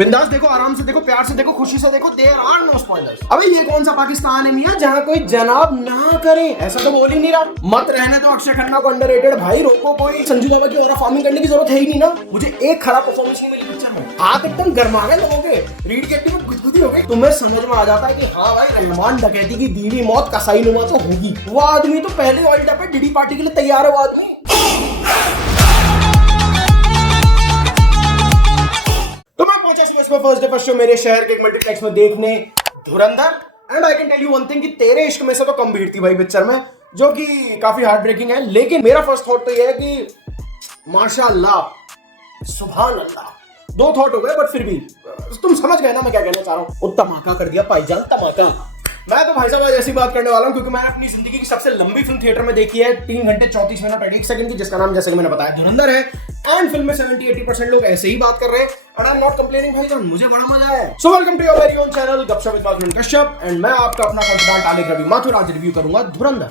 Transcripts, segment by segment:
बिंदास देखो, आराम से देखो, प्यार से देखो, खुशी से देखो, देयर आर नो स्पॉयलर्स। अबे ये कौन सा पाकिस्तान है मियां जहाँ कोई जनाब ना करे, ऐसा तो बोल ही नहीं रहा। मत रहने तो अक्षय खन्ना को अंडररेटेड भाई, रोको कोई। संजू बाबा की और फार्मिंग करने की जरूरत है ही नहीं ना। मुझे एक खराब परफॉर्मेंस नहीं मिली पिक्चर में, हाथ एकदम गर्मा गए लोगों के, रीड की एक्टिंग में गुदगुदी हो गई। तुम्हें समझ में आ जाता है कि हाँ भाई, रहमान डकैती की बीवी मौत कसाई नुमा तो होगी। वो आदमी तो पहले ऑयल टप पे डीडी पार्टी के लिए तैयार है वो आदमी। फर्स्ट डे फर्स्ट शो मेरे शहर के एक मल्टीप्लेक्स में देखने Dhurandhar. And I can tell you one thing कि तेरे इश्क में से तो कम भीड़ थी भाई पिक्चर में, जो कि काफी हार्ट ब्रेकिंग है। लेकिन मेरा फर्स्ट थॉट तो ये है कि माशाअल्लाह, सुभान अल्लाह। दो थॉट हो गए बट फिर भी तुम समझ गए ना मैं क्या कहना चाह रहा हूँ। वो धमाका कर दिया भाईजान, धमाका। मैं तो भाई साहब आज ऐसी बात करने वाला हूँ क्योंकि मैंने अपनी जिंदगी की सबसे लंबी फिल्म थिएटर में देखी है, 3 घंटे 34 मिनट और 1 सेकंड की, जिसका नाम जैसे कि मैंने बताया धुरंधर है। एंड फिल्म में 70-80% लोग ऐसे ही बात कर रहे हैं और आई एम नॉट कंप्लेनिंग भाईजान, मुझे बड़ा मजा आया। So welcome to your very own channel Gupshup with Madhuri Kashyap and मैं आपका अपना कॉन्फिडेंट आलिक रवि माथुर आज रिव्यू करूंगा धुरंधर।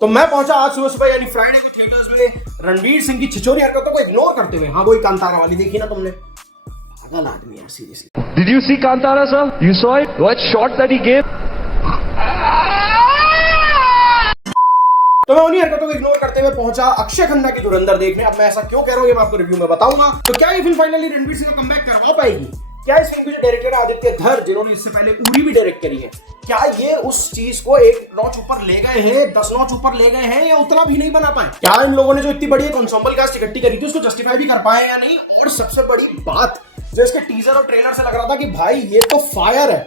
तो मैं पहुंचा आज सुबह सुबह यानी फ्राइडे को थिएटर्स में रणवीर सिंह की छिछोरी हरकतों को इग्नोर करते हुए। हाँ वही कांतारा वाली देखी ना तुमने, पागल आदमी यार seriously. Did you see Kantara, sir? You saw it? What shot that he gave? तो मैं उन्हीं हरकतों को इग्नोर करते हुए पहुंचा अक्षय खन्ना की धुरंधर देखने। अब मैं ऐसा क्यों कह रहा हूं ये मैं आपको रिव्यू में बताऊंगा। तो क्या ये फिल्म फाइनली रणवीर सिंह का कमबैक करवा पाएगी? क्या इस फिल्म के जो डायरेक्टर आदित्य धर, जिन्होंने इससे पहले उरी भी डायरेक्ट करी है, क्या ये उस चीज को एक नॉच ऊपर ले गए हैं, 10 नॉच ऊपर ले गए हैं, या उतना भी नहीं बना पाए? क्या इन लोगों ने जो इतनी बड़ी एक एंसेंबल कास्ट इकट्ठी करी थी उसको जस्टिफाई भी कर पाए या नहीं? और सबसे बड़ी बात जो इसके टीजर और ट्रेलर से लग रहा था कि भाई ये तो फायर है,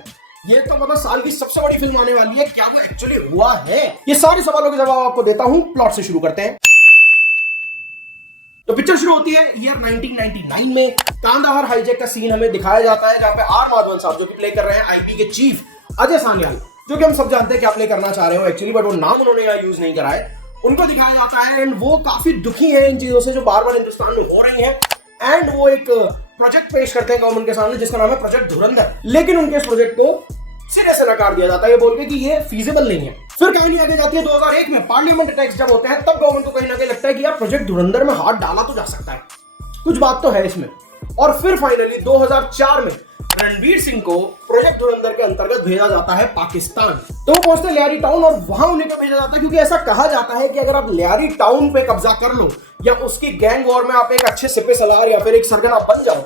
ये तो मतलब साल की सबसे बड़ी फिल्म आने वाली है, क्या वो एक्चुअली हुआ है? ये सारे सवालों के जवाब आपको देता हूं। प्लॉट से शुरू करते हैं। तो पिक्चर शुरू होती है ईयर 1999 में। कांदाहार हाईजैक का सीन हमें दिखाया जाता है जहां पे आर माधवन साहब जो कि प्ले कर रहे हैं आईबी के चीफ अजय सान्याल, जो कि हम सब जानते हैं क्या प्ले करना चाह रहे हो एक्चुअली, बट वो नाम उन्होंने यहाँ यूज नहीं करा है। उनको दिखाया जाता है एंड वो काफी दुखी है इन चीजों से जो बार बार हिंदुस्तान में हो रही है। एंड वो एक प्रोजेक्ट पेश करते हैं गवर्नमेंट के सामने जिसका नाम है प्रोजेक्ट धुरंधर। लेकिन उनके इस प्रोजेक्ट को सिरे से नकार दिया जाता है ये बोल के कि ये फीजिबल नहीं है। फिर कहानी आगे जाती है 2001 में पार्लियामेंट अटैक्स जब होते हैं तब गवर्नमेंट को कहीं ना कहीं लगता है कि यार प्रोजेक्ट धुरंधर में हाथ डाला तो जा सकता है, कुछ बात तो है इसमें। और फिर फाइनली 2004 में रणवीर सिंह को प्रोजेक्ट धुरंधर के अंतर्गत भेजा जाता है पाकिस्तान। तो वो पहुंचते लियारी टाउन और वहां उन्हें भेजा जाता है क्योंकि ऐसा कहा जाता है कि अगर आप लियारी टाउन पे कब्जा कर लो या उसकी गैंग वॉर में आप एक अच्छे सिपे सलार या फिर एक सरगना बन जाओ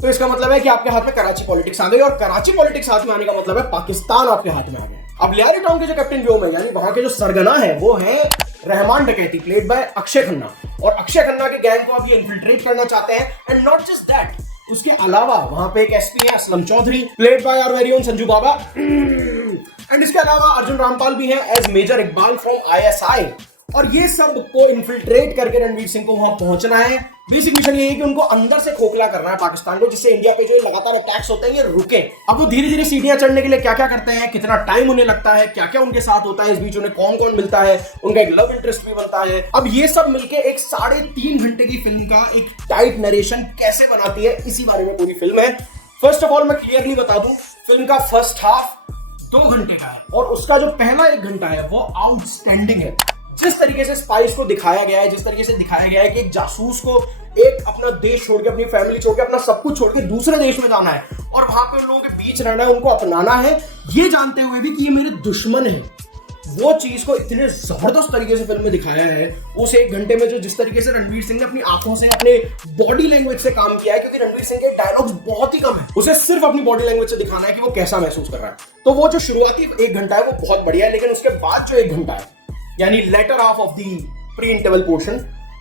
तो इसका मतलब है कि आपके हाथ में कराची पॉलिटिक्स आ गई, और कराची पॉलिटिक्स हाथ में आने का मतलब है पाकिस्तान आपके हाथ में आ गया। अब लियारी टाउन के जो कैप्टन व्योम है यानी वहां के जो सरगना है वो है रहमान डकैती प्लेड बाय अक्षय खन्ना, और अक्षय खन्ना के गैंग को अब ये इन्फिल्ट्रेट करना चाहते हैं। एंड नॉट जस्ट दैट, उसके अलावा वहां पे एक एसपी है Aslam Chaudhary played by our very own Sanju Baba, and इसके अलावा अर्जुन रामपाल भी है as major Iqbal from ISI. और ये सब को इन्फिल्ट्रेट करके रणवीर सिंह को वहां पहुंचना है। बेसिक मिशन ये है कि उनको अंदर से खोखला करना है पाकिस्तान को, जिससे इंडिया पे जो लगातार अटैक्स होते हैं ये रुके। अब वो धीरे धीरे सीढ़ियां चढ़ने के लिए क्या क्या करते हैं, कितना टाइम उन्हें लगता है, क्या क्या उनके साथ होता है, इस बीच उन्हें कौन कौन मिलता है, उनका एक लव इंटरेस्ट भी बनता है। अब ये सब मिलके एक 3.5 घंटे की फिल्म का एक टाइट नरेशन कैसे बनाती है, इसी बारे में पूरी फिल्म है। फर्स्ट ऑफ ऑल मैं क्लियरली बता दूं, फिल्म का फर्स्ट हाफ 2 घंटे का है और उसका जो पहला 1 घंटा है वो आउटस्टैंडिंग है। जिस तरीके से स्पाइस को दिखाया गया है, जिस तरीके से दिखाया गया है कि एक जासूस को एक अपना देश छोड़ के, अपनी फैमिली छोड़ के, अपना सब कुछ छोड़ के दूसरे देश में जाना है और वहां पे उन लोगों के बीच रहना है, उनको अपनाना है, ये जानते हुए भी कि ये मेरे दुश्मन है, वो चीज को इतने जबरदस्त तरीके से फिल्म में दिखाया है। उस 1 घंटे में जो जिस तरीके से रणवीर सिंह ने अपनी आंखों से, अपने बॉडी लैंग्वेज से काम किया है, क्योंकि रणवीर सिंह के डायलॉग्स बहुत ही कम है, उसे सिर्फ अपनी बॉडी लैंग्वेज से दिखाना है कि वो कैसा महसूस कर रहा है। तो वो जो शुरुआती 1 घंटा है वो बहुत बढ़िया है, लेकिन उसके बाद जो 1 घंटा है यानी latter half of the pre interval portion,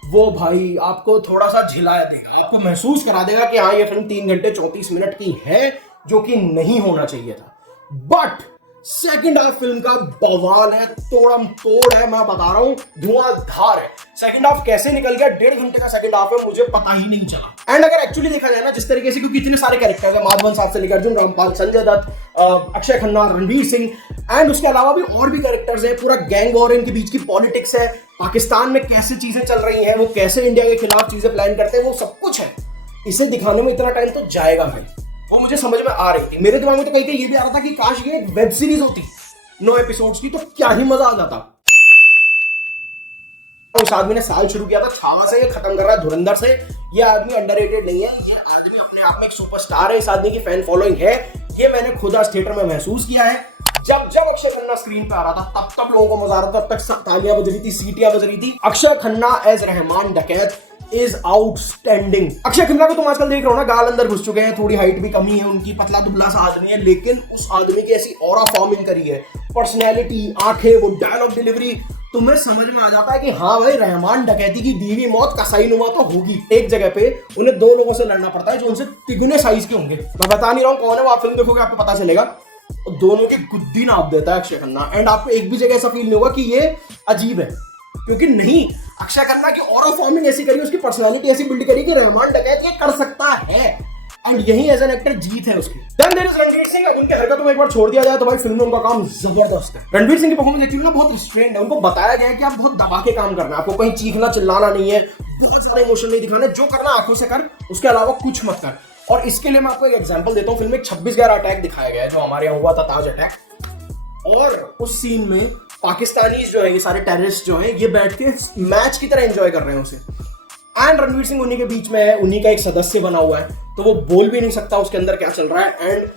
वो भाई आपको थोड़ा सा झिला देगा, आपको महसूस करा देगा कि हाँ ये फिल्म 3 घंटे 34 मिनट की है, जो कि नहीं होना चाहिए था। बट सेकंड हाफ फिल्म का बवाल है, तोड़म तोड़ है, मैं बता रहा हूं, धुआंधार है। सेकंड हाफ कैसे निकल गया, 1.5 घंटे का सेकंड हाफ है, मुझे पता ही नहीं चला। एंड अगर एक्चुअली देखा जाए ना जिस तरीके से, क्योंकि इतने सारे कैरेक्टर्स हैं, माधवन साहब से लेकर अर्जुन रामपाल, संजय दत्त, अक्षय खन्ना, रणवीर सिंह, एंड उसके अलावा भी और भी कैरेक्टर्स हैं, पूरा गैंग वॉर, इनके बीच की पॉलिटिक्स है, पाकिस्तान में कैसे चीजें चल रही हैं, वो कैसे इंडिया के खिलाफ चीजें प्लान करते हैं, वो सब कुछ है। इसे दिखाने में इतना टाइम तो जाएगा भाई, वो मुझे समझ में आ रही थी। मेरे दिमाग में तो कहीं ये भी आ रहा था कि काश ये वेब सीरीज होती 9 एपिसोड्स की, तो क्या ही मजा आ जाता। उस आदमी ने साल शुरू किया था छावा से, ये खत्म कर रहा है धुरंधर से। ये आदमी अंडररेटेड नहीं है, ये आदमी अपने आप में एक सुपरस्टार है, इस आदमी की फैन फॉलोइंग है। ये मैंने खुद आज थिएटर में महसूस किया है। जब जब अक्षय खन्ना स्क्रीन पे आ रहा था तब लोगों को मजा आ रहा था, तब तक तालियां बज रही थी, सीटियां बज रही थी। अक्षय खन्ना एज रहमान डकैत इज आउटस्टैंडिंग। अक्षय खन्ना को तुम आजकल देख रहे हो ना, गाल अंदर घुस चुके हैं, थोड़ी हाइट भी कमी है उनकी, पतला दुबला सा आदमी है, लेकिन उस आदमी की ऐसी ऑरा फॉर्मिंग करी है, पर्सनैलिटी, आंखें, वो डायलॉग डिलीवरी, तुम्हें समझ में आ जाता है कि हाँ भाई रहमान डकैती की दीवी मौत कसाईनुमा तो होगी। एक जगह पे उन्हें दो लोगों से लड़ना पड़ता है जो उनसे तिगुने साइज के होंगे। मैं बता नहीं रहा हूँ कौन है, वो आप फिल्म देखोगे आपको पता चलेगा। दोनों की गुद्दी नाप देता है अक्षय खन्ना, एंड आपको एक भी जगह ऐसा फील नहीं होगा कि ये अजीब है, क्योंकि नहीं, अक्षय खन्ना की ऑरा फॉर्मिंग ऐसी करी, उसकी पर्सनालिटी ऐसी बिल्ड करी कि रहमान डकैत ये कर सकता है, एंड यही एज एन एक्टर जीत है उसकी। Then there is Ranveer Singh. अब उनके हरकतों में एक बार छोड़ दिया जाए तो भाई फिल्म में उनका काम जबरदस्त है। रणवीर सिंह की परफॉर्मेंस देखिए ना, बहुत रिस्ट्रेंड है। उनको बताया गया है कि आप बहुत दबा के काम करना है, आपको कहीं चीखना चिल्लाना नहीं है, बहुत सारा इमोशन नहीं दिखाना, जो करना आंखों से कर, उसके अलावा कुछ मत कर। और इसके लिए मैं आपको एक एग्जांपल देता हूँ। फिल्म में 26/11 अटैक दिखाया गया है, जो हमारे यहाँ हुआ था, ताज अटैक। और उस सीन में पाकिस्तानी जो है, ये सारे टेररिस्ट जो हैं, ये बैठ के मैच की तरह एंजॉय कर रहे हैं उसे, एंड रणवीर सिंह उन्हीं के बीच में है, उन्हीं का एक सदस्य बना हुआ है, तो वो बोल भी नहीं सकता उसके अंदर क्या चल रहा है। एंड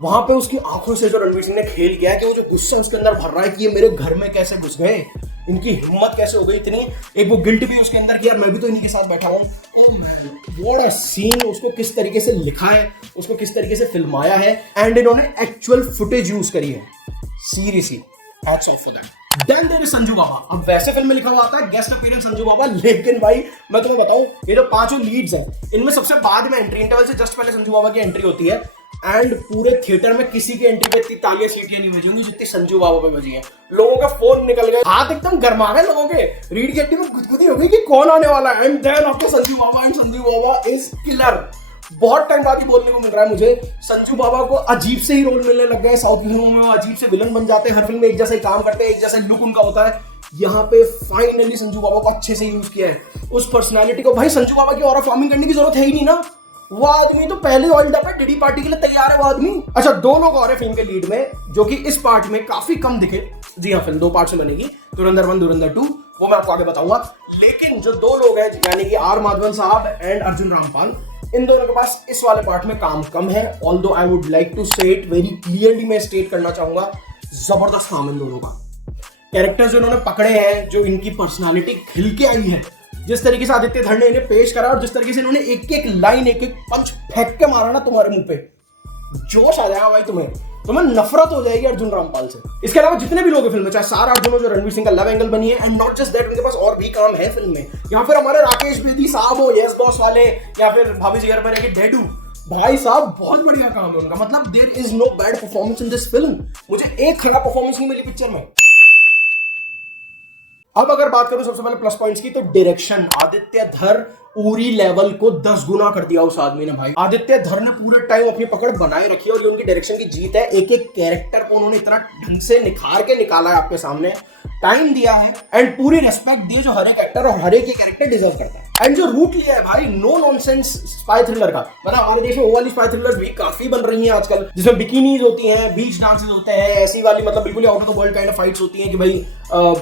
वहां पे उसकी आंखों से जो रणवीर सिंह ने खेल किया है कि वो जो गुस्सा उसके अंदर भर रहा है कि ये मेरे घर में कैसे घुस गए, इनकी हिम्मत कैसे हो गई इतनी, एक वो गिल्ट भी उसके अंदर कि यार मैं भी तो इन्हीं के साथ बैठा हूँ। Oh man, what a scene. उसको किस तरीके से लिखा है, उसको किस तरीके से फिल्माया है, एंड इन्होंने एक्चुअल फुटेज यूज करी है। Seriously hats off for that. Then there is Sanju Baba. अब वैसे फिल्म में लिखा हुआ आता है गेस्ट अपीयरेंस संजू बाबा, लेकिन भाई मैं तुम्हें बताऊं, ये जो पांचों लीड्स हैं, इनमें सबसे बाद में एंट्री, इंटरवल से जस्ट पहले संजू बाबा की एंट्री होती है, एंड पूरे थिएटर में किसी की एंट्री पे इतनी तालियां सीटियां नहीं बजी होंगी जितनी संजू बाबा पे बजी है। लोगों के फोन निकल गए, हाथ एकदम गर्मा गए लोगों के, रीढ़ की हड्डी में गुदगुदी हो गई कि कौन आने वाला है। And then after Sanju Baba, and Sanju Baba is killer. बहुत टाइम बाद ही बोलने को मिल रहा है मुझे, संजू बाबा को अजीब से ही रोल मिलने लग गए। साउथ की फिल्मों में अजीब से विलन बन जाते हैं, हर फिल्म में एक जैसा ही काम करते हैं, एक जैसा लुक उनका होता है। यहाँ पे फाइनली संजू बाबा को अच्छे से यूज किया है, उस पर्सनालिटी को। भाई संजू बाबा की और फॉर्मिंग करने की जरूरत है ही नहीं ना, वो आदमी तो पहले ऑइल्ड अप है, डीडी पार्टी के लिए तैयार है वो आदमी। अच्छा, दो लोग और है फिल्म के लीड में जो कि इस पार्ट में काफी कम दिखे। जी हाँ, फिल्म 2 पार्ट से बनेगी, धुरंधर 1, धुरंधर 2, वो मैं आपको आगे बताऊंगा। लेकिन जो दो लोग हैं, यानी कि आर माधवन साहब एंड अर्जुन रामपाल, इन दोनों के पास इस वाले पार्ट में काम कम है। Although I would like to say it very clearly, मैं स्टेट करना चाहूंगा, जबरदस्त काम इन दोनों का। कैरेक्टर्स जो इन्होंने पकड़े हैं, जो इनकी पर्सनालिटी खिल के आई है, जिस तरीके से आदित्य धर ने इन्हें पेश करा, और जिस तरीके से इन्होंने एक एक लाइन, एक एक पंच फेंक के मारा ना तुम्हारे मुंह पे, जोश आ जाएगा भाई तुम्हें नफरत हो जाएगी अर्जुन रामपाल से। इसके अलावा जितने भी लोग हैं फिल्म में, चाहे सारा अर्जुन हो जो रणवीर सिंह का लव एंगल बनी है, एंड नॉट जस्ट दैट, उनके पास और भी काम है फिल्म में। या फिर हमारे राकेश बेदी साहब हो, यस बॉस वाले, या फिर भाभी जी घर पर रह डेडू, भाई साहब बहुत बढ़िया काम है उनका। मतलब there is no bad performance in this film. मुझे एक खराब परफॉर्मेंस नहीं मिली पिक्चर में। अब अगर बात करूं सबसे पहले प्लस पॉइंट्स की, तो डायरेक्शन। आदित्य धर उरी लेवल को 10 गुना कर दिया उस आदमी ने भाई। आदित्य धर ने पूरे टाइम अपनी पकड़ बनाए रखी, और ये उनकी डायरेक्शन की जीत है। एक एक कैरेक्टर को उन्होंने इतना ढंग से निखार के निकाला है आपके सामने, टाइम दिया है, एंड पूरी रेस्पेक्ट दी जो हर एक एक्टर और हर एक कैरेक्टर डिजर्व करता है। एंड जो रूट लिया है भाई, नो नॉनसेंस स्पाई थ्रिलर का, मतलब हमारे देश में वो वाली स्पाई थ्रिलर्स भी काफी बन रही हैं आजकल, जिसमें बिकिनीज होती हैं, बीच डांसेस होते हैं, ऐसी वाली मतलब बिल्कुल out of the world kind of fights होती हैं कि भाई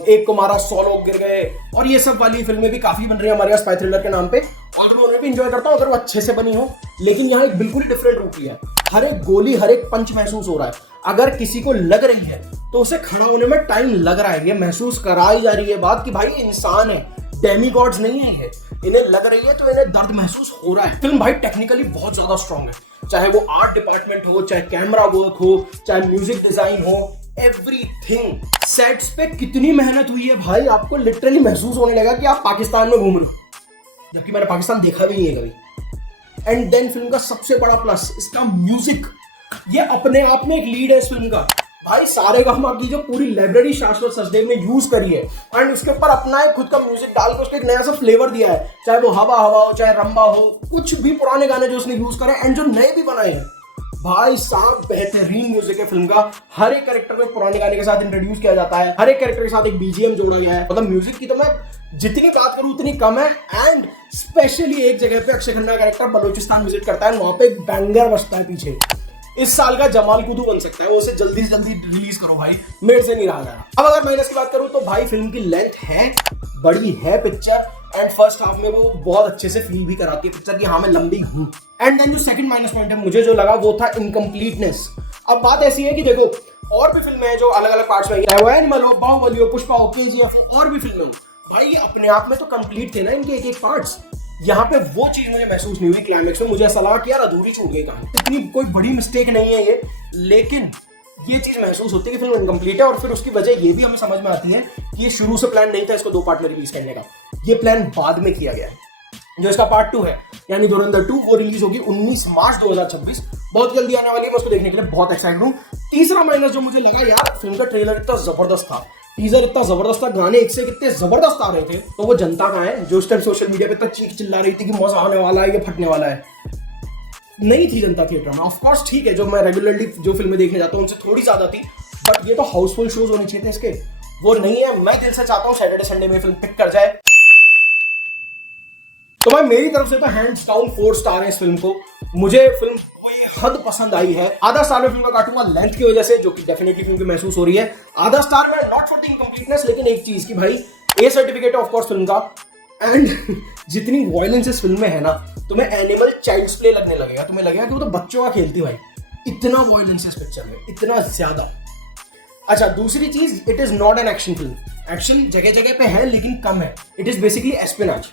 एक को मारा 100 लोग गिर गए, और ये सब वाली फिल्में भी काफी बन रही है हमारे यहाँ स्पाई थ्रिलर के नाम पे, और मैं उन्हें भी इंजॉय करता हूँ अगर वो अच्छे से बनी हो। लेकिन यहाँ एक बिल्कुल डिफरेंट रूट लिया है, हर एक गोली, हर एक पंच महसूस हो रहा है। अगर किसी को लग रही है तो उसे खड़ा होने में टाइम लग रहा है, ये महसूस कराई जा रही है बात कि भाई इंसान है, डेमीगॉड्स नहीं है ये, इन्हें लग रही है तो इन्हें दर्द महसूस हो रहा है। फिल्म भाई टेक्निकली बहुत ज्यादा स्ट्रॉन्ग है, चाहे वो आर्ट डिपार्टमेंट हो, चाहे कैमरा वर्क हो, चाहे म्यूजिक डिजाइन हो, एवरीथिंग। सेट्स पे कितनी मेहनत हुई है भाई, आपको लिटरली महसूस होने लगा कि आप पाकिस्तान में घूम रहे हो, जबकि मैंने पाकिस्तान देखा भी नहीं है कभी। एंड देन फिल्म का सबसे बड़ा प्लस इसका म्यूजिक, ये अपने आप में एक लीड है इस फिल्म का भाई। सारे गामा की जो पूरी लाइब्रेरी शाश्वत सचदेव ने यूज करी है, एंड उसके ऊपर अपना एक खुद का म्यूजिक डाल के उसको एक नया सा फ्लेवर दिया है, चाहे वो हवा हवा हो, चाहे रंबा हो, कुछ भी पुराने गाने जो उसने यूज करे एंड जो नए भी बनाए हैं, भाई साहब बेहतरीन म्यूजिक है फिल्म का। हर एक कैरेक्टर को पुराने गाने के साथ इंट्रोड्यूस किया जाता है, हर एक कैरेक्टर के साथ एक बीजीएम जोड़ा गया है। मतलब म्यूजिक की तो मैं जितनी बात करूं उतनी कम है। एंड स्पेशली एक जगह पे अक्षय खन्ना कैरेक्टर बलूचिस्तान विजिट करता है, वहां पे एक बैंगर बजता है पीछे, इस साल का जमाल कुदू बन सकता है वो, उसे जल्दी से जल्दी रिलीज करो भाई, मेरे से नहीं रहा। अब अगर माइनस की बात करूं तो भाई फिल्म की लेंथ है बड़ी है पिक्चर एंड फर्स्ट हाफ में वो बहुत अच्छे से फील भी कराती है पिक्चर की हाँ मैं लंबी हूँ। एंड देन जो सेकंड माइनस पॉइंट है मुझे जो लगा वो था इनकम्प्लीटनेस। अब बात ऐसी है कि देखो और भी फिल्में हैं जो अलग अलग पार्ट्स में, चाहे वो एनिमल हो, बाहुबली हो, पुष्पा हो, केजीएफ और भी फिल्में हो, भाई ये अपने आप में तो कंप्लीट थे ना इनके एक एक पार्ट्स। यहाँ पे वो चीज मुझे महसूस नहीं हुई क्लाइमेक्स में, मुझे ऐसा लगा कि यार अधूरी छूट गई कहानी। इतनी कोई बड़ी मिस्टेक नहीं है ये, लेकिन ये चीज महसूस होती है कि फिल्म इनकम्प्लीट है। और फिर उसकी वजह ये भी हमें समझ में आती है कि ये शुरू से प्लान नहीं था इसको 2 पार्ट में रिलीज करने का, ये प्लान बाद में किया गया है। जो इसका पार्ट 2 है यानी धुरंधर 2 वो रिलीज होगी 19 मार्च 2026, बहुत जल्दी आने वाली है। मैं उसको देखने के लिए बहुत एक्साइटेड हूँ। तीसरा माइनस जो मुझे लगा यार फिल्म का ट्रेलर इतना जबरदस्त था, टीजर इतना जबरदस्त था, गाने एक से कितने जबरदस्त आ रहे थे, तो वो जनता कहाँ है जो उस टाइम सोशल मीडिया पे इतना चीख चिल्ला रही थी कि मजा आने वाला है, ये फटने वाला है। नहीं थी जनता थिएटर में। ऑफ कोर्स ठीक है जो मैं रेगुलरली जो फिल्में देखने जाता हूँ उनसे थोड़ी ज्यादा थी, बट ये तो हाउसफुल शोज होने चाहिए थे इसके, वो नहीं है। मैं दिल से चाहता हूँ सैटरडे संडे में फिल्म पिक कर जाए। तो भाई मेरी तरफ से तो हैंड्स डाउन 4 स्टार है इस फिल्म को। मुझे फिल्म कोई हद पसंद आई है। आधा स्टार में फिल्म का काटूंगा लेंथ की वजह से, जो कि डेफिनेटली फिल्म की महसूस हो रही है। आधा स्टार में नॉट फॉर द इनकम्प्लीटनेस, लेकिन एक चीज की भाई A certificate of course film का। एंड जितनी वायलेंस इस फिल्म में है ना, तुम्हें एनिमल चाइल्ड्स प्ले लगने लगेगा, तुम्हें लगेगा कि वो तो बच्चों का खेलती भाई। इतना वायलेंस इस पिक्चर में, इतना ज्यादा। अच्छा दूसरी चीज, it is not an action film. Action जगह जगह पे है लेकिन कम है। It is basically espionage.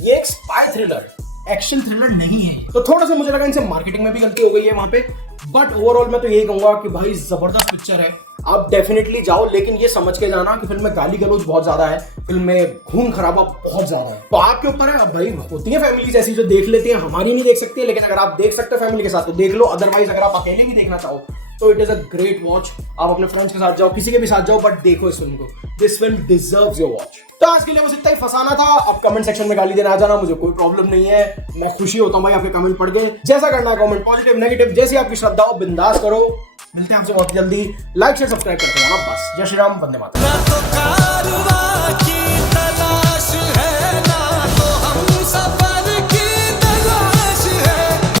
ये एक स्पाई थ्रिलर, एक्शन थ्रिलर नहीं है। तो थोड़ा सा मुझे लगा इनसे मार्केटिंग में भी गलती हो गई है वहां पे, बट ओवरऑल मैं तो यही कहूंगा कि भाई जबरदस्त पिक्चर है, आप डेफिनेटली जाओ। लेकिन ये समझ के जाना कि फिल्म में गाली गलौज बहुत ज्यादा है, फिल्म में खून खराबा बहुत ज्यादा है। तो आपके ऊपर है। अब भाई होती है फैमिलीज ऐसी जो देख लेते हैं, हमारी नहीं देख सकती, लेकिन अगर आप देख सकते हो फैमिली के साथ तो देख लो। अदरवाइज अगर आप अकेले भी देखना चाहो तो it is a great watch. आप अपने फ्रेंड्स के साथ जाओ, किसी के भी साथ जाओ, बट देखो इस फिल्म को। This film deserves your watch. तो आज के लिए बस इतना ही फसाना था। आप कमेंट सेक्शन में गाली देना आ जाना, मुझे कोई प्रॉब्लम नहीं है। मैं खुशी होता हूँ भाई आपके कमेंट पढ़ के। जैसा करना है कमेंट, पॉजिटिव नेगेटिव जैसी आपकी श्रद्धा हो, बिंदास करो। मिलते हैं आपसे बहुत जल्दी। लाइक शेयर सब्सक्राइब करते हैं। बस जय श्री राम, वंदे मातरम।